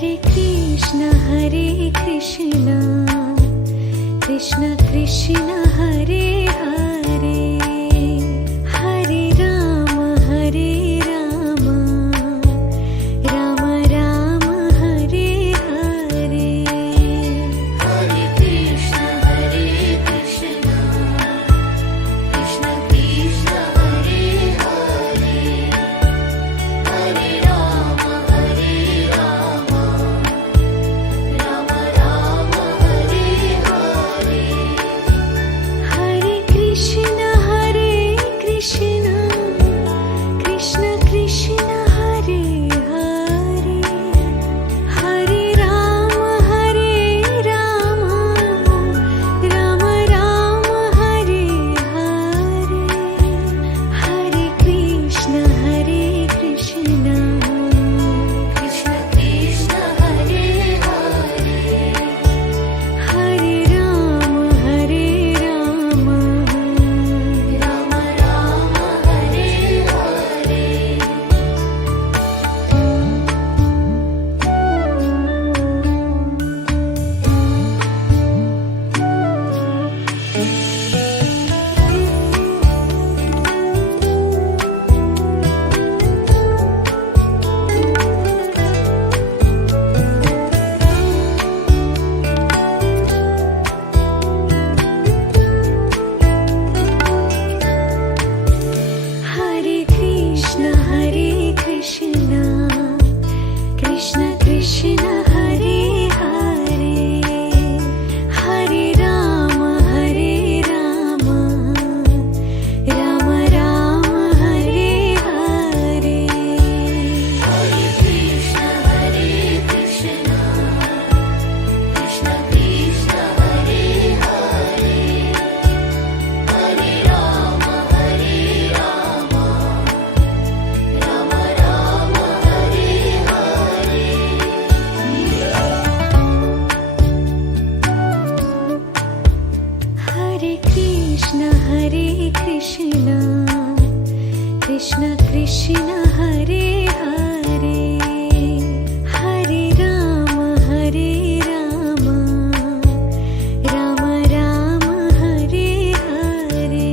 Hare Krishna Krishna Krishna Hare Hare, Hare Ram Ram Ram Hare Hare. Hare Krishna Krishna Krishna Hare Hare, Hare Ram Ram Ram Hare Hare. Hare Krishna Krishna Krishna Hare Hare, Hare Ram Ram Ram Hare Hare. Hare Krishna Krishna Krishna Hare Hare, Hare Ram Ram Ram Hare Hare. Hare Krishna Krishna Krishna Hare Hare, Hare Ram Ram Ram Hare Hare. Hare Krishna Krishna Krishna Hare Hare, Hare Ram Ram Ram Hare Hare. Hare Krishna Krishna Krishna Hare Hare, Hare Ram Ram Ram Hare Hare.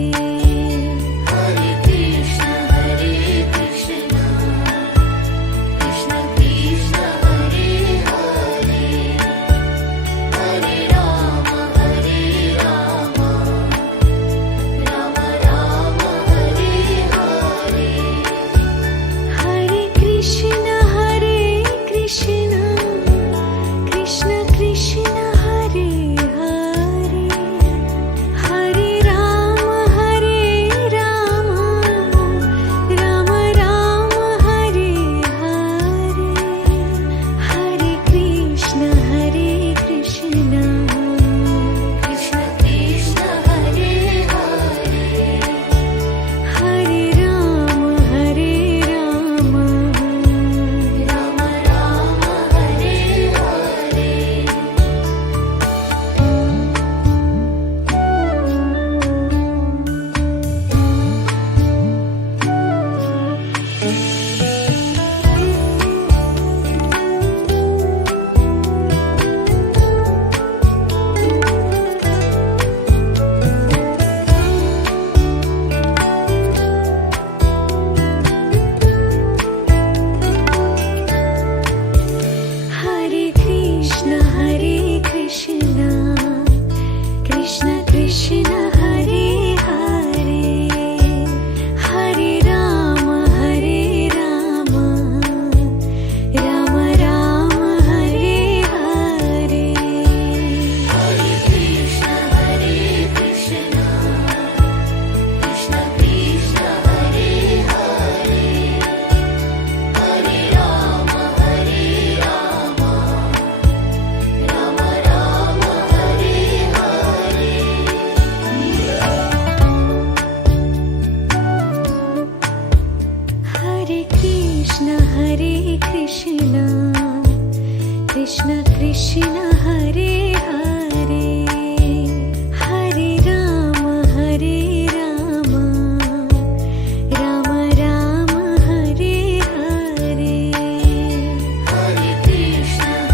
Hare Krishna Krishna Krishna Hare Hare, Hare Ram Ram Ram Hare Hare. Hare Krishna Krishna Krishna Hare Hare, Hare Ram Ram Ram Hare Hare. Hare Krishna Krishna Krishna Hare Hare, Hare Ram Ram Hare Hare. Hare Krishna Krishna Krishna Hare Hare, Hare Ram Ram Hare Hare. Hare Krishna Krishna Krishna Hare Hare, Hare Ram Ram Ram Hare Hare. Hare Krishna Krishna Krishna Hare Hare, Hare Ram Ram Ram Hare Hare. Hare Krishna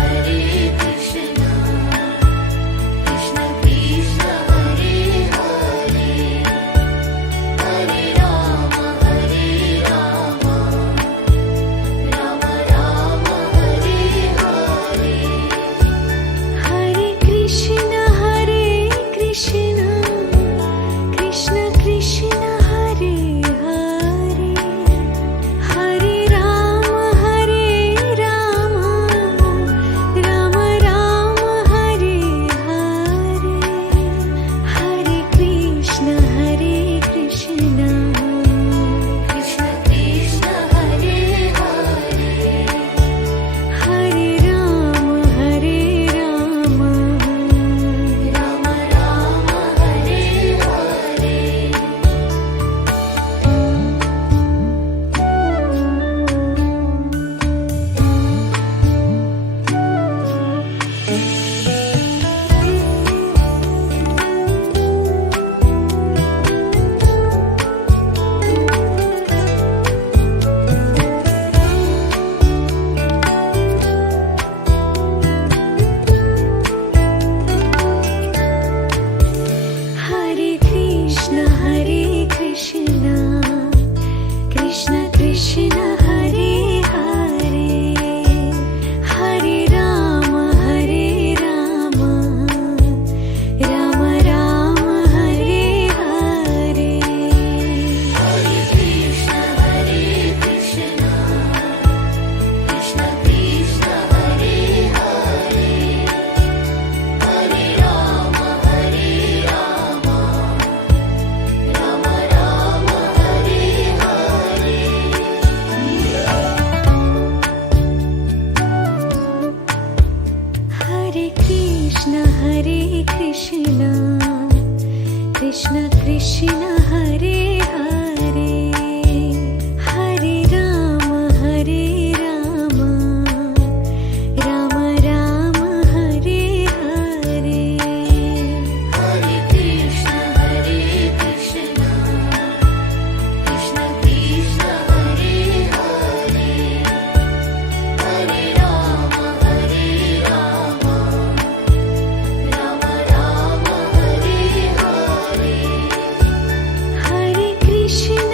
Krishna Hare Krishna Krishna Krishna Hare Hare Hare Ram Ram Ram Hare Hare Hare Krishna Krishna Krishna Hare Hare Hare Rama Rama Rama Hare Hare Hare Krishna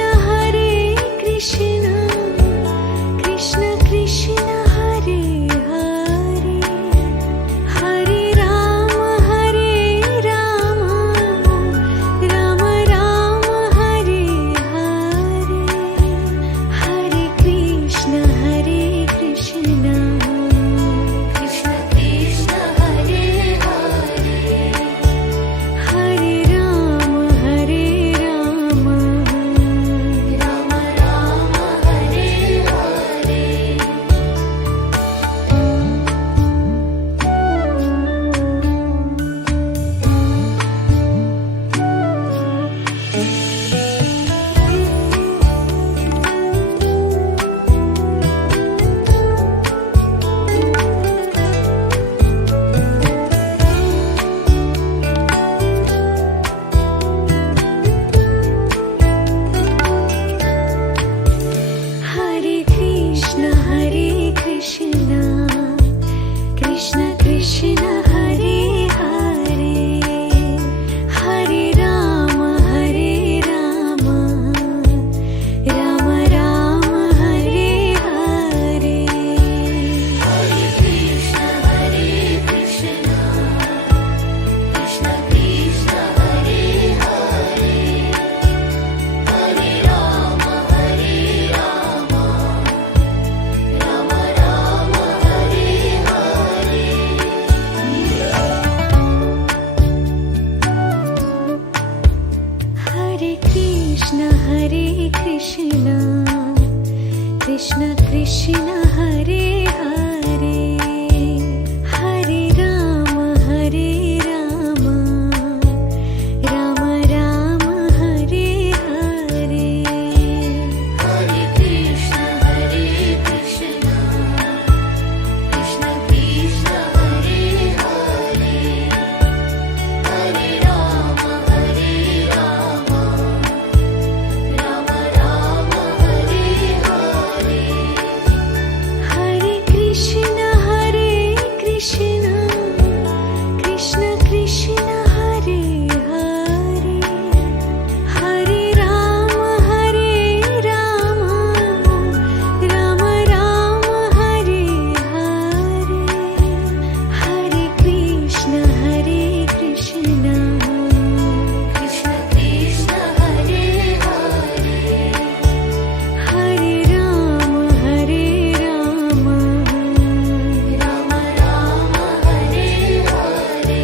Krishna Krishna Hare Hare Hare Ram Ram Ram Hare Hare Hare Krishna Krishna Krishna Krishna Hare Hare Hare Ram Rama Rama Hare Hare Hare Krishna Krishna Krishna Hare Hare Hare Ram Ram Hare Hare Hare Krishna Krishna Krishna Hare Hare Hare Rama Rama Rama Hare Hare Hare Krishna Krishna Krishna Hare Hare Hare Ram Ram Ram Hare Hare Hare Krishna Krishna Krishna Hare Hare Hare Rama Rama Rama Hare Hare Hare Krishna Krishna Hare Hare Hare Ram Ram Ram Hare Hare Hare Krishna Krishna Krishna Hare Hare Hare Ram Rama Rama Hare Hare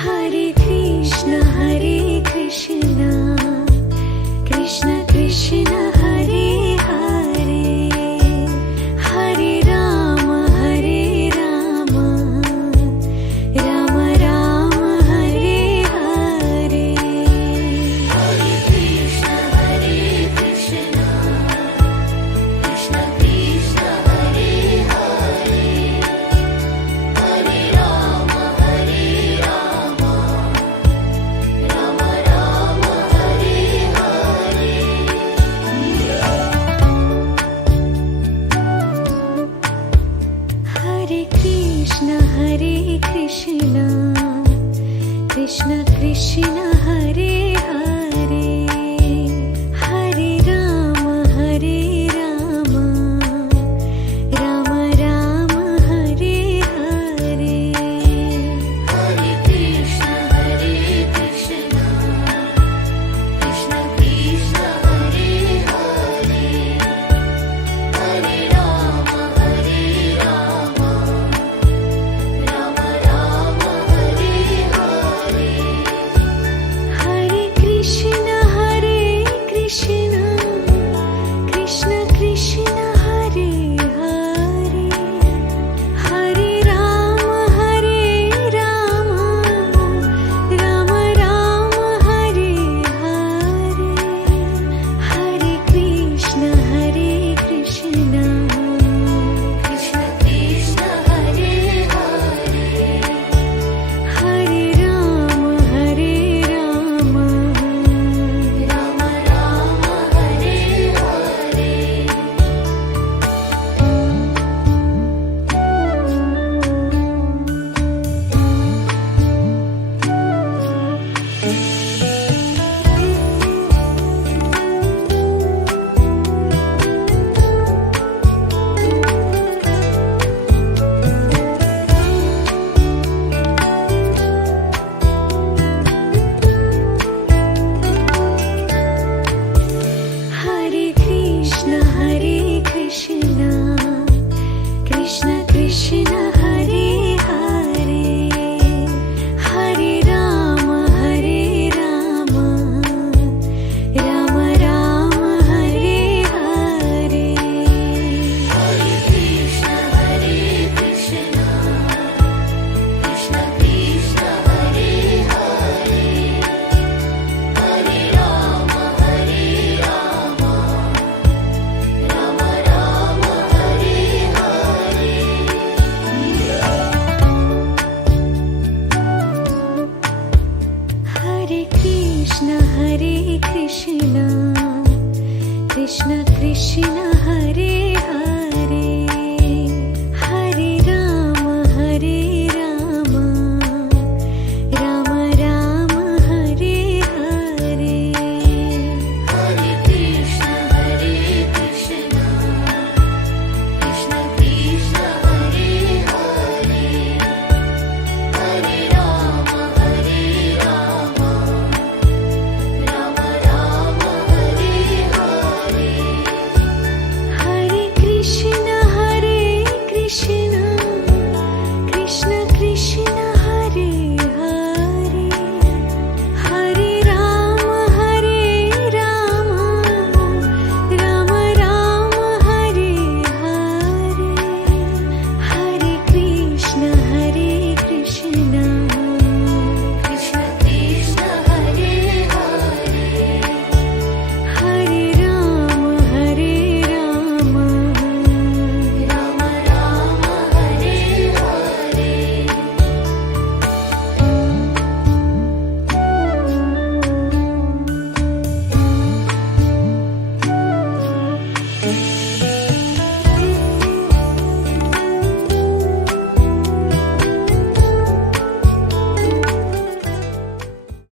Hare Krishna Krishna Krishna Hare Hare Hare Ram Ram Hare Hare Hare Krishna Krishna Krishna Hare Hare Hare Rama Rama Rama Hare Hare Hare Krishna Krishna Hare Hare Hare Ram Ram Ram Hare Hare Hare Krishna Krishna Krishna Krishna Hare